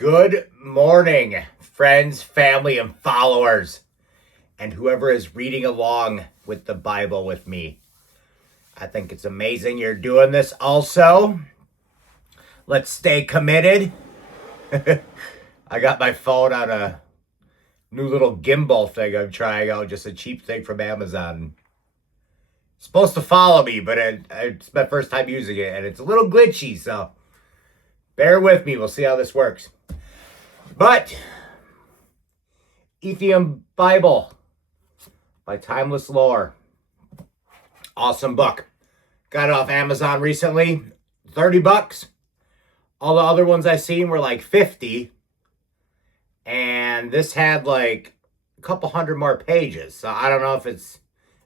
Good morning, friends, family, and followers, and whoever is reading along with the Bible with me. I think it's amazing you're doing this also. Let's stay committed. I got my phone on a new little gimbal thing I'm trying out, just a cheap thing from Amazon. It's supposed to follow me, but it's my first time using it, and it's a little glitchy, so bear with me. We'll see how this works. But Ethiopian Bible by Timeless Lore. Awesome book. Got it off Amazon recently. $30. All the other ones I seen were like 50. And this had like a couple hundred more pages. So I don't know if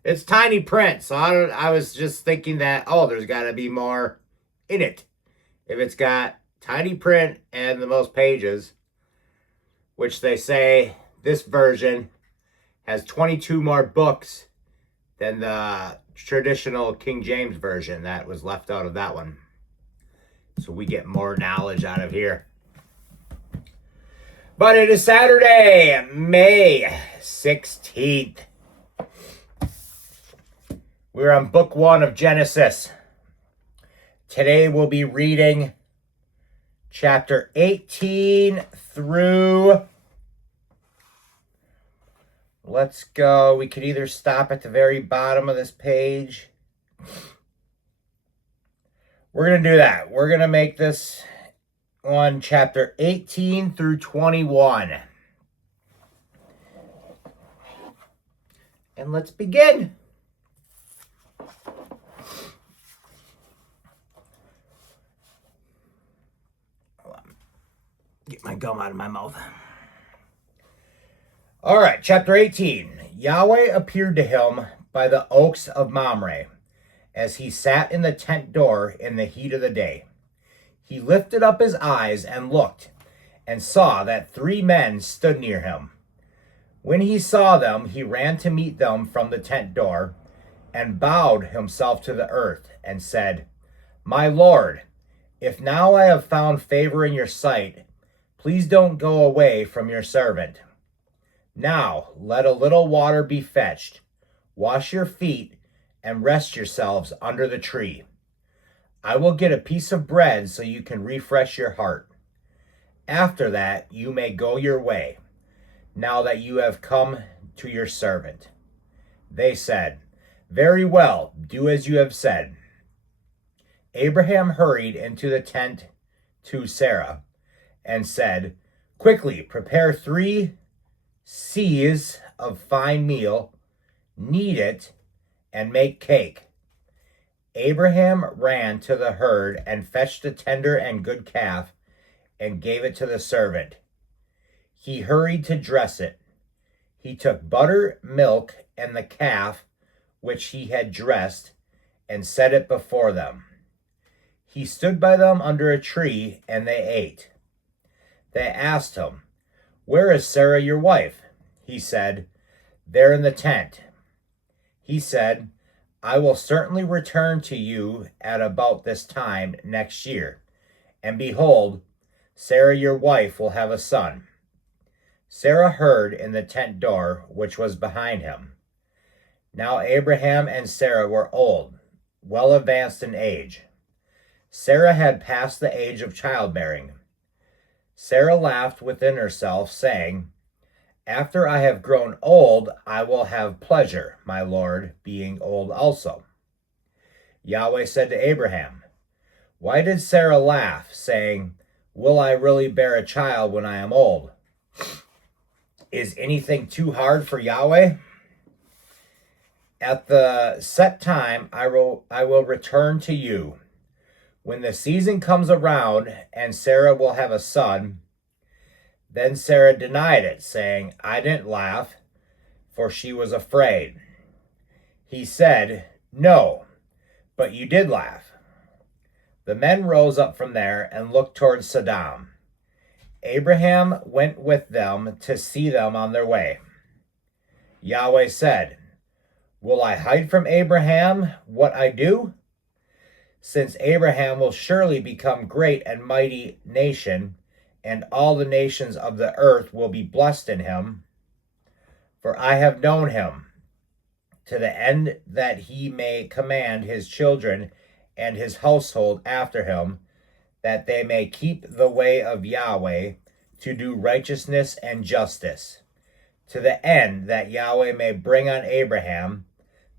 it's tiny print. So I was just thinking that, there's got to be more in it. If it's got tiny print and the most pages, which they say this version has 22 more books than the traditional King James version that was left out of that one. So we get more knowledge out of here. But it is Saturday, May 16th. We're on book 1 of Genesis. Today we'll be reading chapter 18 through, let's go, we could either stop at the very bottom of this page. We're going to do that. We're going to make this one chapter 18 through 21. And let's begin. Get my gum out of my mouth. All right, chapter 18. Yahweh appeared to him by the oaks of Mamre, as he sat in the tent door in the heat of the day. He lifted up his eyes and looked, and saw that 3 men stood near him. When he saw them, he ran to meet them from the tent door, and bowed himself to the earth, and said, "My Lord, if now I have found favor in your sight, please don't go away from your servant. Now let a little water be fetched. Wash your feet and rest yourselves under the tree. I will get a piece of bread so you can refresh your heart. After that you may go your way, now that you have come to your servant." They said, "Very well, do as you have said." Abraham hurried into the tent to Sarah and said, "Quickly prepare 3 seahs of fine meal, knead it, and make cake." Abraham ran to the herd and fetched a tender and good calf and gave it to the servant. He hurried to dress it. He took butter, milk, and the calf which he had dressed and set it before them. He stood by them under a tree, and they ate. They asked him, "Where is Sarah your wife?" He said, "There in the tent." He said, "I will certainly return to you at about this time next year, and behold, Sarah your wife will have a son." Sarah heard in the tent door which was behind him. Now Abraham and Sarah were old, well advanced in age. Sarah had passed the age of childbearing. Sarah laughed within herself, saying, "After I have grown old, I will have pleasure, my Lord being old also." Yahweh said to Abraham, "Why did Sarah laugh, saying, 'Will I really bear a child when I am old?' Is anything too hard for Yahweh? At the set time I will return to you. When the season comes around and Sarah will have a son." Then Sarah denied it, saying, "I didn't laugh," for she was afraid. He said, "No, but you did laugh." The men rose up from there and looked toward Sodom. Abraham went with them to see them on their way. Yahweh said, "Will I hide from Abraham what I do? Since Abraham will surely become great and mighty nation, and all the nations of the earth will be blessed in him. For I have known him, to the end that he may command his children and his household after him, that they may keep the way of Yahweh, to do righteousness and justice, to the end that Yahweh may bring on Abraham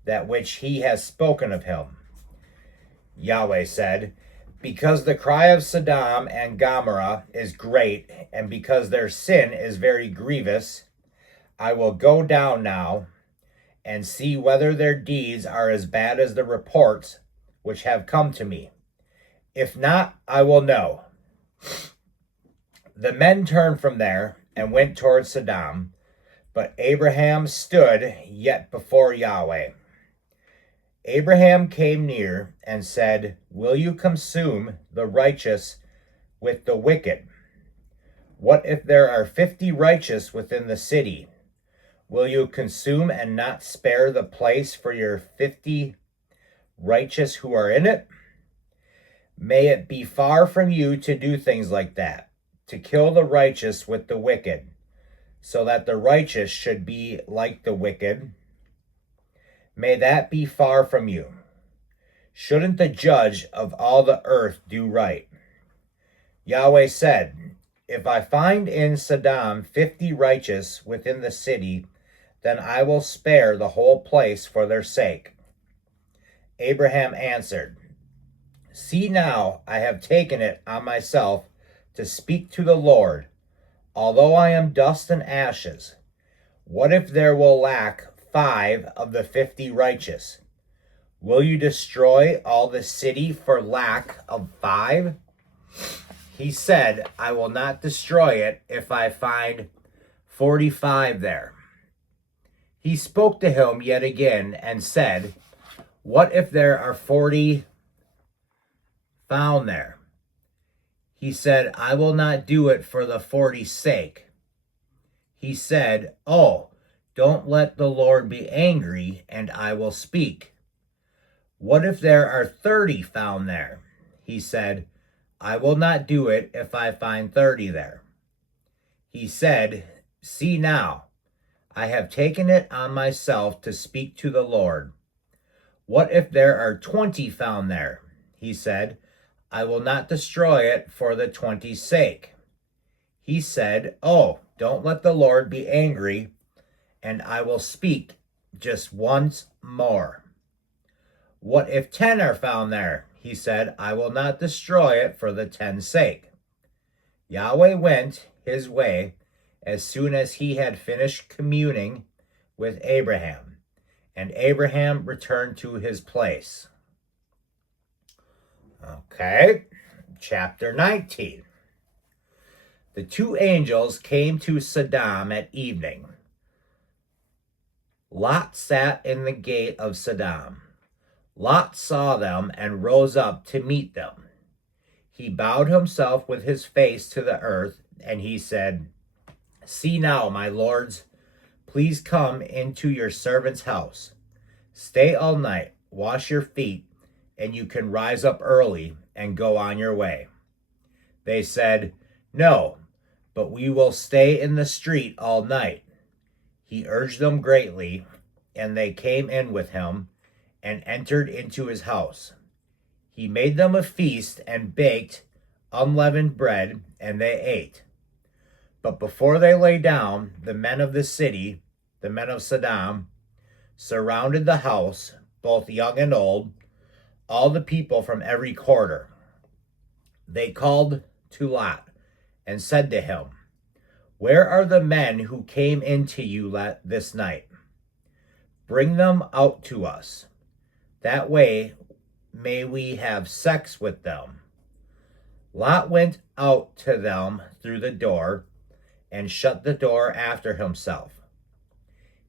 that which he has spoken of him. Yahweh said, because the cry of Sodom and Gomorrah is great, and because their sin is very grievous, I will go down now and see whether their deeds are as bad as the reports which have come to me. If not, I will know. The men turned from there and went toward Sodom, but Abraham stood yet before Yahweh. Abraham came near and said, will you consume the righteous with the wicked? What if there are 50 righteous within the city? Will you consume and not spare the place for your 50 righteous who are in it? May it be far from you to do things like that, to kill the righteous with the wicked, so that the righteous should be like the wicked. May that be far from you. Shouldn't the judge of all the earth do right? Yahweh said, if I find in Sodom 50 righteous within the city, then I will spare the whole place for their sake. Abraham answered, see now, I have taken it on myself to speak to the Lord, although I am dust and ashes. What if there will lack 5 of the 50 righteous? Will you destroy all the city for lack of 5? He said, I will not destroy it if I find 45 there. He spoke to him yet again and said, what if there are 40 found there? He said, I will not do it for the 40's sake. He said, oh, don't let the Lord be angry, and I will speak. What if there are 30 found there? He said, I will not do it if I find 30 there. He said, see now, I have taken it on myself to speak to the Lord. What if there are 20 found there? He said, I will not destroy it for the 20's sake. He said, oh, don't let the Lord be angry, and I will speak just once more. What if 10 are found there? He said, I will not destroy it for the 10's sake. Yahweh went his way as soon as he had finished communing with Abraham, and Abraham returned to his place. Okay, chapter 19. The 2 angels came to Sodom at evening. Lot sat in the gate of Sodom. Lot saw them and rose up to meet them. He bowed himself with his face to the earth, and he said, see now, my lords, please come into your servant's house. Stay all night, wash your feet, and you can rise up early and go on your way. They said, no, but we will stay in the street all night. He urged them greatly, and they came in with him and entered into his house. He made them a feast and baked unleavened bread, and they ate. But before they lay down, the men of the city, the men of Sodom, surrounded the house, both young and old, all the people from every quarter. They called to Lot and said to him, where are the men who came into you this night? Bring them out to us. That way may we have sex with them. Lot went out to them through the door and shut the door after himself.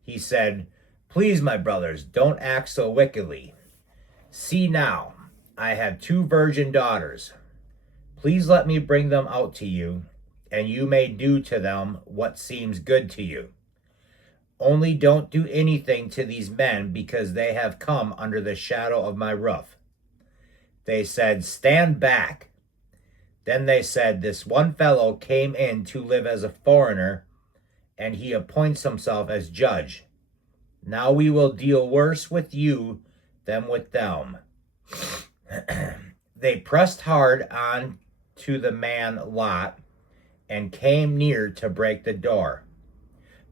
He said, please, my brothers, don't act so wickedly. See now, I have 2 virgin daughters. Please let me bring them out to you, and you may do to them what seems good to you. Only don't do anything to these men, because they have come under the shadow of my roof. They said, stand back. Then they said, This one fellow came in to live as a foreigner, and he appoints himself as judge. Now we will deal worse with you than with them. They pressed hard on to the man Lot and came near to break the door.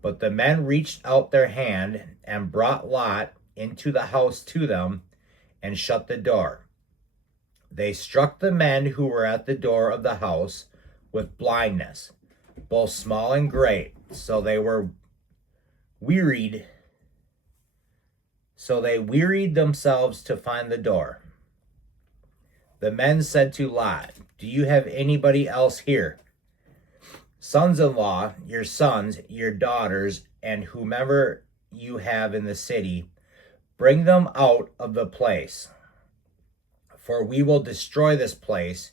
But the men reached out their hand and brought Lot into the house to them and shut the door. They struck the men who were at the door of the house with blindness, both small and great, so they wearied themselves to find the door. The men said to Lot, Do you have anybody else here? Sons-in-law, your sons, your daughters, and whomever you have in the city, bring them out of the place. For we will destroy this place,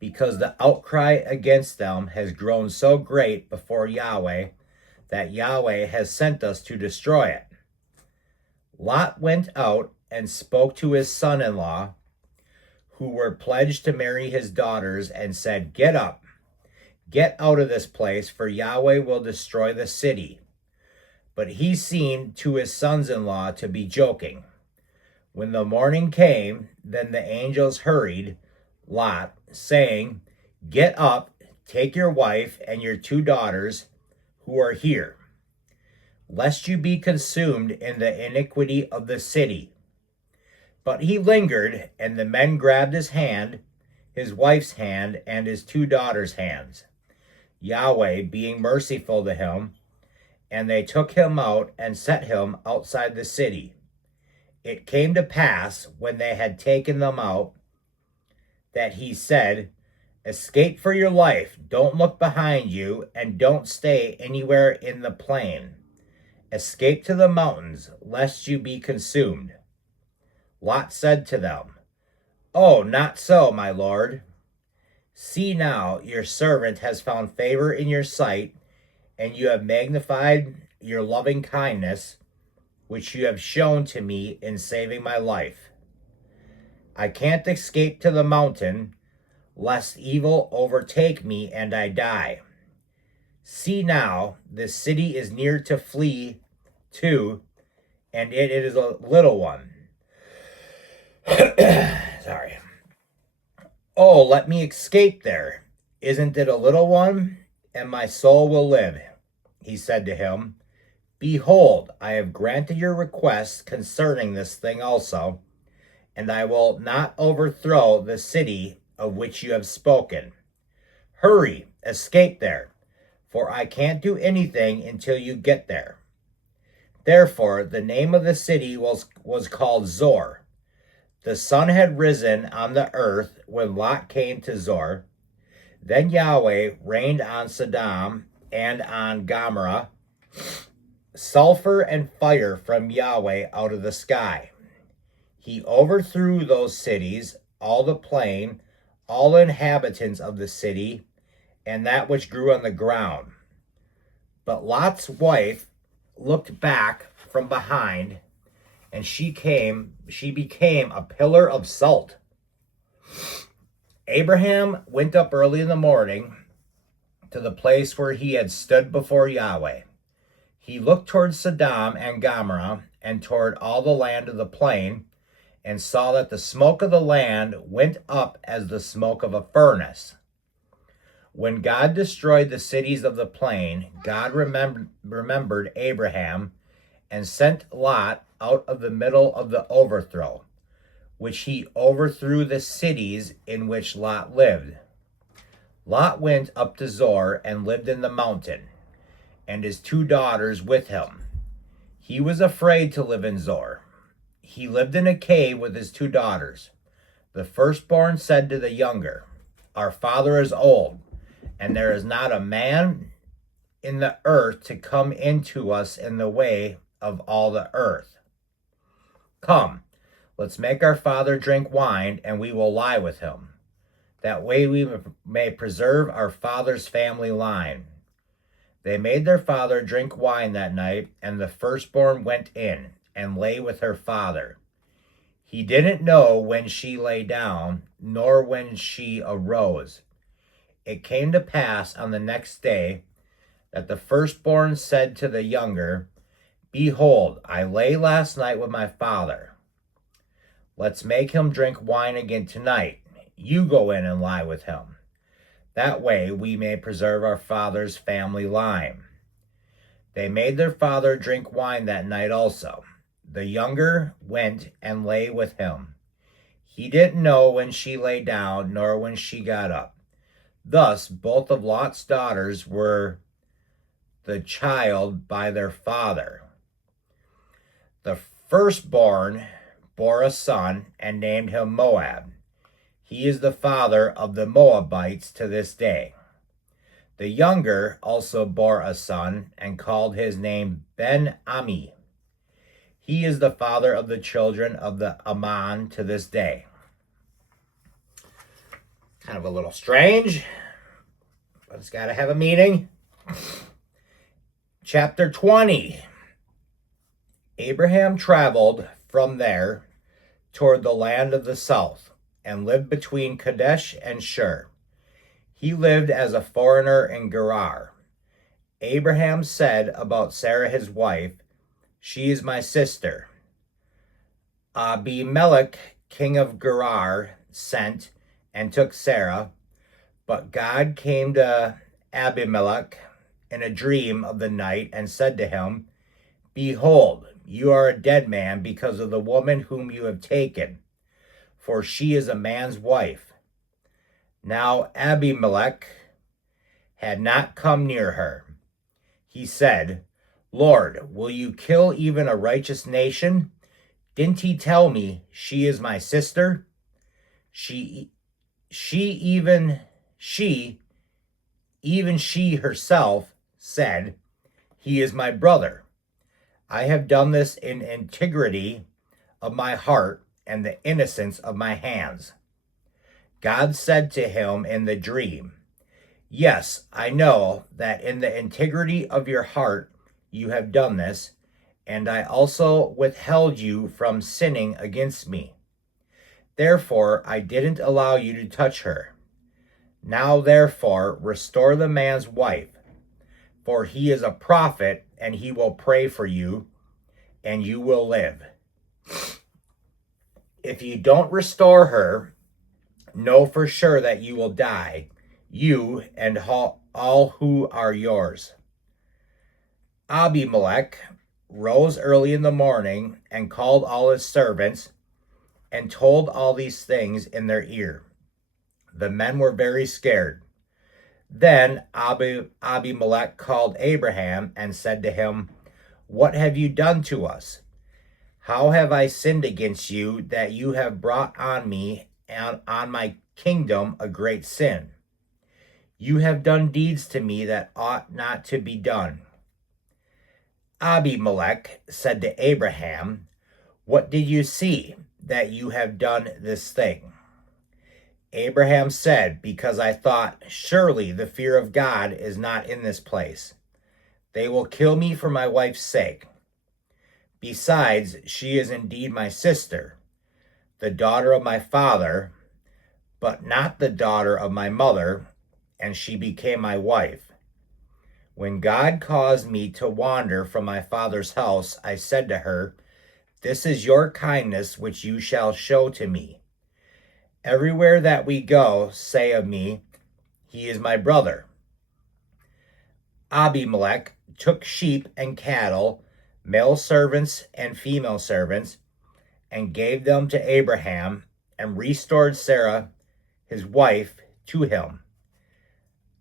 because the outcry against them has grown so great before Yahweh, that Yahweh has sent us to destroy it. Lot went out and spoke to his son-in-law, who were pledged to marry his daughters, and said, Get up, get out of this place, for Yahweh will destroy the city. But he seemed to his sons-in-law to be joking. When the morning came, then the angels hurried Lot, saying, Get up, take your wife and your 2 daughters who are here, lest you be consumed in the iniquity of the city. But he lingered, and the men grabbed his hand, his wife's hand, and his 2 daughters' hands, Yahweh being merciful to him, and they took him out and set him outside the city. It came to pass, when they had taken them out, that he said, Escape for your life, don't look behind you, and don't stay anywhere in the plain. Escape to the mountains, lest you be consumed. Lot said to them, Oh, not so, my lord. See now, your servant has found favor in your sight, and you have magnified your loving kindness, which you have shown to me in saving my life. I can't escape to the mountain, lest evil overtake me and I die. See now, this city is near to flee to, and it is a little one. Sorry. Oh, let me escape there. Isn't it a little one? And my soul will live. He said to him, Behold, I have granted your request concerning this thing also, and I will not overthrow the city of which you have spoken. Hurry, escape there, for I can't do anything until you get there. Therefore, the name of the city was called Zor. The sun had risen on the earth when Lot came to Zor. Then Yahweh rained on Sodom and on Gomorrah sulfur and fire from Yahweh out of the sky. He overthrew those cities, all the plain, all inhabitants of the city, and that which grew on the ground. But Lot's wife looked back from behind, and she became a pillar of salt. Abraham went up early in the morning to the place where he had stood before Yahweh. He looked toward Sodom and Gomorrah and toward all the land of the plain, and saw that the smoke of the land went up as the smoke of a furnace. When God destroyed the cities of the plain, God remembered Abraham and sent Lot out of the middle of the overthrow, which he overthrew the cities in which Lot lived. Lot went up to Zor and lived in the mountain, and his 2 daughters with him. He was afraid to live in Zor. He lived in a cave with his 2 daughters. The firstborn said to the younger, Our father is old, and there is not a man in the earth to come into us in the way of all the earth. Come, let's make our father drink wine, and we will lie with him. That way we may preserve our father's family line. They made their father drink wine that night, and the firstborn went in and lay with her father. He didn't know when she lay down, nor when she arose. It came to pass on the next day that the firstborn said to the younger, Behold, I lay last night with my father. Let's make him drink wine again tonight. You go in and lie with him. That way we may preserve our father's family line. They made their father drink wine that night also. The younger went and lay with him. He didn't know when she lay down, nor when she got up. Thus both of Lot's daughters were the child by their father. The firstborn bore a son and named him Moab. He is the father of the Moabites to this day. The younger also bore a son and called his name Ben-Ami. He is the father of the children of the Ammon to this day. Kind of a little strange, but it's got to have a meaning. Chapter 20. Abraham traveled from there toward the land of the south and lived between Kadesh and Shur. He lived as a foreigner in Gerar. Abraham said about Sarah his wife, She is my sister. Abimelech, king of Gerar, sent and took Sarah, but God came to Abimelech in a dream of the night and said to him, Behold, you are a dead man because of the woman whom you have taken, for she is a man's wife. Now Abimelech had not come near her. He said, Lord, will you kill even a righteous nation? Didn't he tell me she is my sister? Even she herself said, He is my brother. I have done this in integrity of my heart and the innocence of my hands. God said to him in the dream, Yes, I know that in the integrity of your heart you have done this, and I also withheld you from sinning against me. Therefore, I didn't allow you to touch her. Now, therefore, restore the man's wife, for he is a prophet, and he will pray for you, and you will live. If you don't restore her, know for sure that you will die, you and all who are yours. Abimelech rose early in the morning and called all his servants and told all these things in their ear. The men were very scared. Then Abimelech called Abraham and said to him, What have you done to us? How have I sinned against you that you have brought on me and on my kingdom a great sin? You have done deeds to me that ought not to be done. Abimelech said to Abraham, What did you see that you have done this thing? Abraham said, Because I thought, surely the fear of God is not in this place. They will kill me for my wife's sake. Besides, she is indeed my sister, the daughter of my father, but not the daughter of my mother, and she became my wife. When God caused me to wander from my father's house, I said to her, This is your kindness which you shall show to me. Everywhere that we go, say of me, He is my brother. Abimelech took sheep and cattle, male servants and female servants, and gave them to Abraham, and restored Sarah, his wife, to him.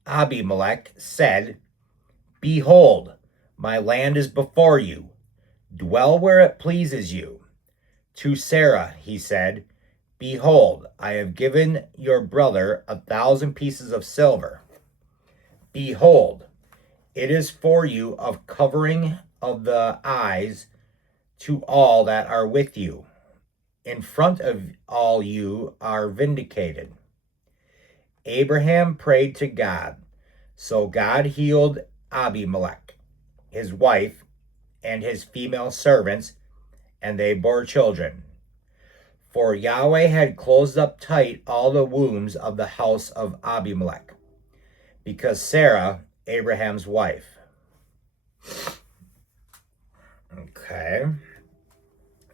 Abimelech said, Behold, my land is before you. Dwell where it pleases you. To Sarah he said, Behold, I have given your brother 1,000 pieces of silver. Behold, it is for you of covering of the eyes to all that are with you. In front of all you are vindicated. Abraham prayed to God, so God healed Abimelech, his wife, and his female servants, and they bore children. For Yahweh had closed up tight all the wombs of the house of Abimelech. because Sarah, Abraham's wife. Okay.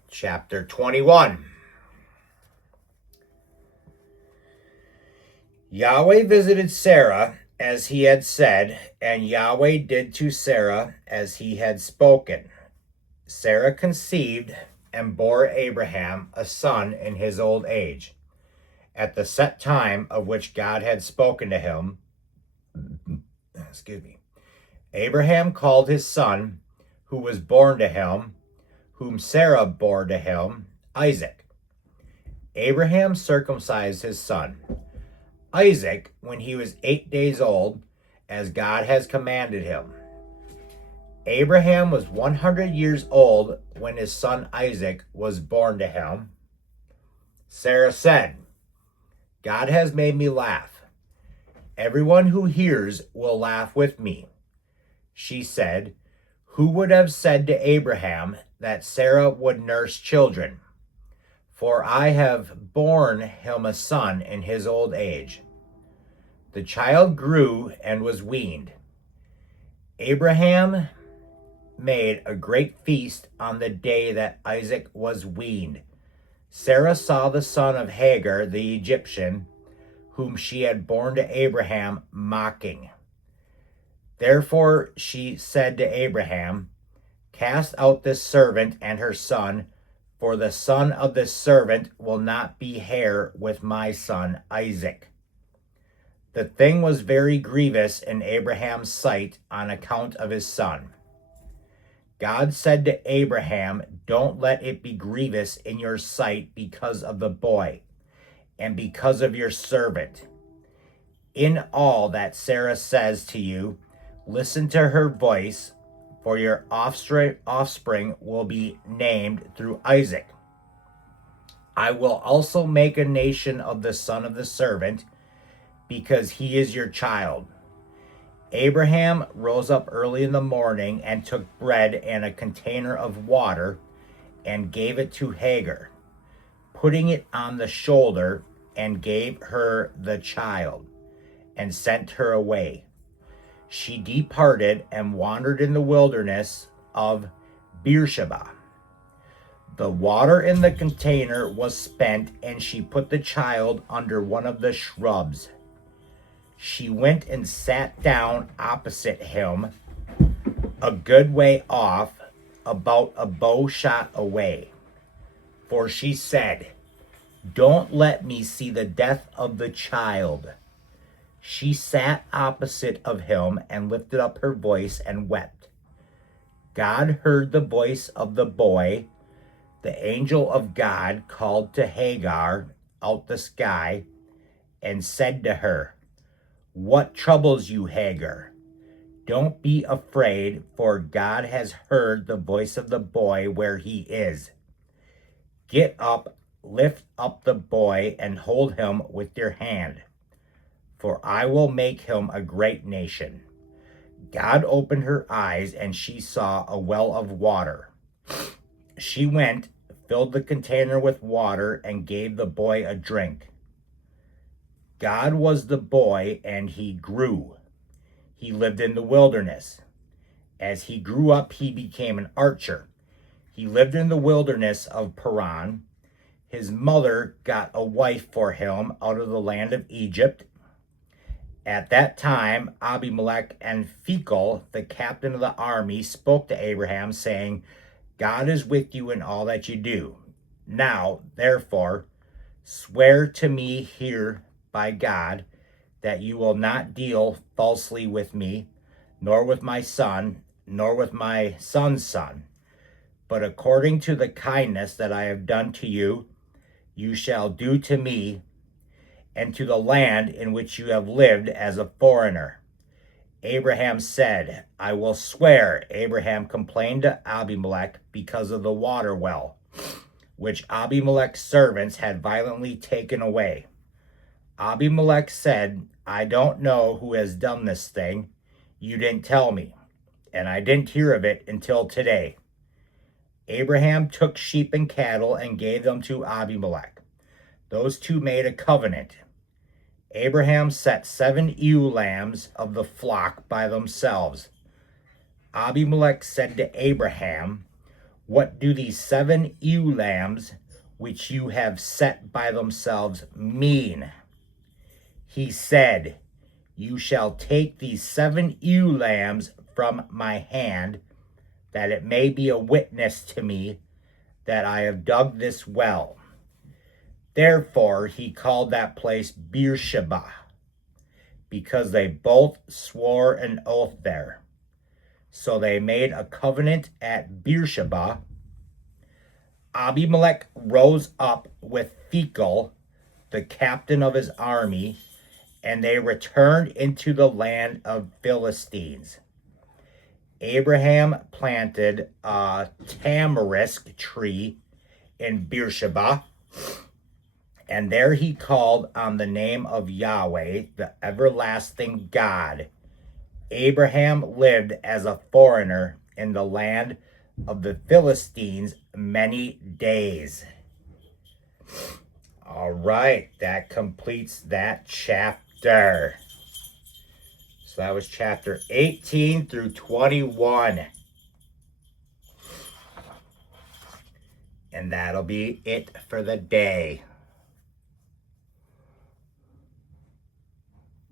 Chapter 21. Yahweh visited Sarah as he had said, and Yahweh did to Sarah as he had spoken. Sarah conceived and bore Abraham a son in his old age, at the set time of which God had spoken to him. Abraham called his son, who was born to him, whom Sarah bore to him, Isaac. Abraham circumcised his son, Isaac, when he was 8 days old, as God has commanded him. Abraham was 100 years old when his son Isaac was born to him. Sarah said, God has made me laugh. Everyone who hears will laugh with me. She said, who would have said to Abraham that Sarah would nurse children? For I have borne him a son in his old age. The child grew and was weaned. Abraham made a great feast on the day that Isaac was weaned. Sarah saw the son of Hagar the Egyptian, whom she had borne to Abraham, mocking. Therefore she said to Abraham, cast out this servant and her son, for the son of this servant will not be heir with my son Isaac. The thing was very grievous in Abraham's sight on account of his son. God said to Abraham, don't let it be grievous in your sight because of the boy, and because of your servant. In all that Sarah says to you, listen to her voice, for your offspring will be named through Isaac. I will also make a nation of the son of the servant, because he is your child. Abraham rose up early in the morning and took bread and a container of water and gave it to Hagar, putting it on the shoulder, and gave her the child and sent her away. She departed and wandered in the wilderness of Beersheba. The water in the container was spent, and she put the child under one of the shrubs. She went and sat down opposite him, a good way off, about a bow shot away. For she said, don't let me see the death of the child. She sat opposite of him and lifted up her voice and wept. God heard the voice of the boy. The angel of God called to Hagar out the sky and said to her, what troubles you, Hagar? Don't be afraid, for God has heard the voice of the boy where he is. Get up, lift up the boy, and hold him with your hand, for I will make him a great nation. God opened her eyes, and she saw a well of water. She went, filled the container with water, and gave the boy a drink. God was the boy, and he grew. He lived in the wilderness. As he grew up, he became an archer. He lived in the wilderness of Paran. His mother got a wife for him out of the land of Egypt. At that time, Abimelech and Phicol, the captain of the army, spoke to Abraham, saying, God is with you in all that you do. Now, therefore, swear to me here by God that you will not deal falsely with me, nor with my son, nor with my son's son. But according to the kindness that I have done to you, you shall do to me and to the land in which you have lived as a foreigner. Abraham said, I will swear. Abraham complained to Abimelech because of the water well, which Abimelech's servants had violently taken away. Abimelech said, I don't know who has done this thing. You didn't tell me, and I didn't hear of it until today. Abraham took sheep and cattle and gave them to Abimelech. Those two made a covenant. Abraham set 7 ewe lambs of the flock by themselves. Abimelech said to Abraham, "What do these 7 ewe lambs which you have set by themselves mean?" He said, "You shall take these 7 ewe lambs from my hand, that it may be a witness to me that I have dug this well." Therefore he called that place Beersheba, because they both swore an oath there. So they made a covenant at Beersheba. Abimelech rose up with Phicol, the captain of his army, and they returned into the land of Philistines. Abraham planted a tamarisk tree in Beersheba, and there he called on the name of Yahweh, the everlasting God. Abraham lived as a foreigner in the land of the Philistines many days. All right, that completes that chapter. So that was chapter 18 through 21. And that'll be it for the day.